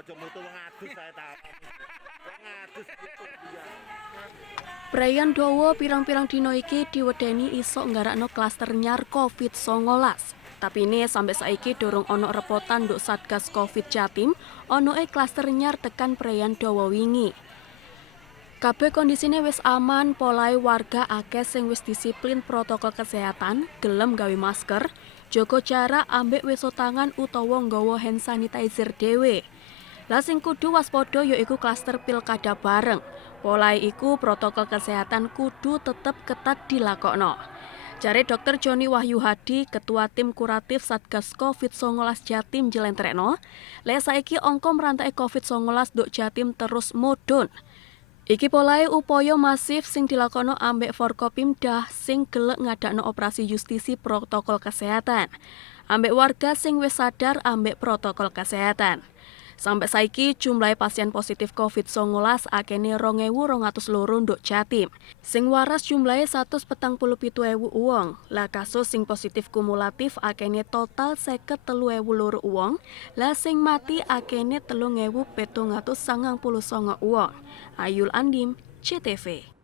ojo mutu ngadus saya tahu. Ngadus gitu dia. Prayan dawa pirang-pirang dino iki diwedeni iso nggarakno klaster nyar COVID-19. Tapi ini sampai saiki dorong ono repotan nduk Satgas Covid Jatim, onoe klaster nyar tekan Prayan dawa wingi. Kabeh kondisine wis aman, polahe warga akeh sing wis disiplin protokol kesehatan, gelem gawe masker, jaga jarak ambek weso tangan utawa nggawa hand sanitizer dhewe. Lah sing kudu waspada yaiku klaster pilkada bareng. Polahe iku protokol kesehatan kudu tetep ketat dilakokno. Jare Dr. Joni Wahyu Hadi, Ketua Tim Kuratif Satgas Covid-19 Jatim jelentrekno, lek saiki angka mrantae Covid-19 nduk Jatim terus mudhun. Iki polahe upaya masif sing dilakokno ambek Forkopimda sing gelek ngadakno operasi justisi protokol kesehatan. Ambek warga sing wis sadar ambek protokol kesehatan. Sampai saiki jumlah pasien positif COVID-19 akene 2.202 nduk Jatim. Sing waras jumlahe 147.000 wong. Lah kasus sing positif kumulatif akene total 53.002 wong. Lah sing mati akene 3.799 wong. Ayul Andim, CTV.